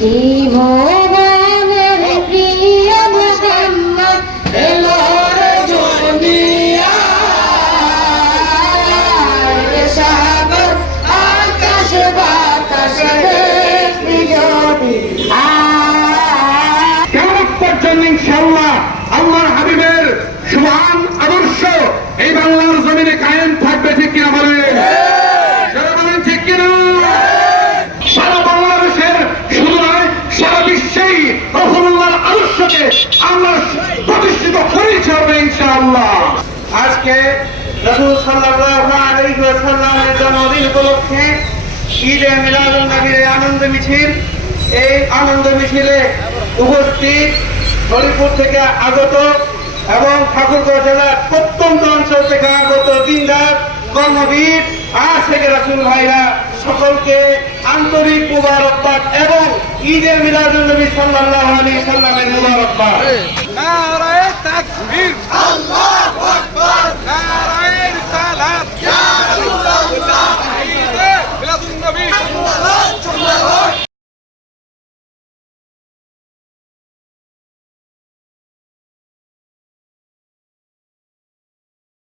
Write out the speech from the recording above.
জীবনের প্রিয় মুহাম্মদ এলো রে দুনিয়ায়, সাগর আকাশ বাতাস দেখবি যদি কিয়ামত পর্যন্ত ইনশাআল্লাহ আল্লাহর হাবিবের সুবহান আদর্শ এই বাংলার জমিনে কায়েম থাকবে, ঠিক কিনা বলেন? যারা বলেন ঠিক কিনা? সারা বাংলাদেশের শুধু নয়, সারা বিশ্বেই রাসূলুল্লাহর আদর্শকে আমরা প্রতিষ্ঠিত করেই ছাড়বো ইনশাআল্লাহ। আজকে রাসূল সাল্লাল্লাহু আলাইহি ওয়াসাল্লামের জন্মদিন উপলক্ষে ঈদে মিলাদুন নবীর আনন্দ মিছিল, এই আনন্দ মিছিলে উপস্থিত হরিপুর থেকে আগত এবং ঠাকুরগাঁও জেলার প্রত্যন্ত অঞ্চল থেকে আগত দিনদার কর্মবীর আশেকে রাসূল ভাইরা সকলকে আন্তরিক মুবারকবাদ এবং ঈদে মিলাদুন নবী সাল্লাল্লাহু আলাইহি ওয়াসাল্লামের মুবারকবাদ।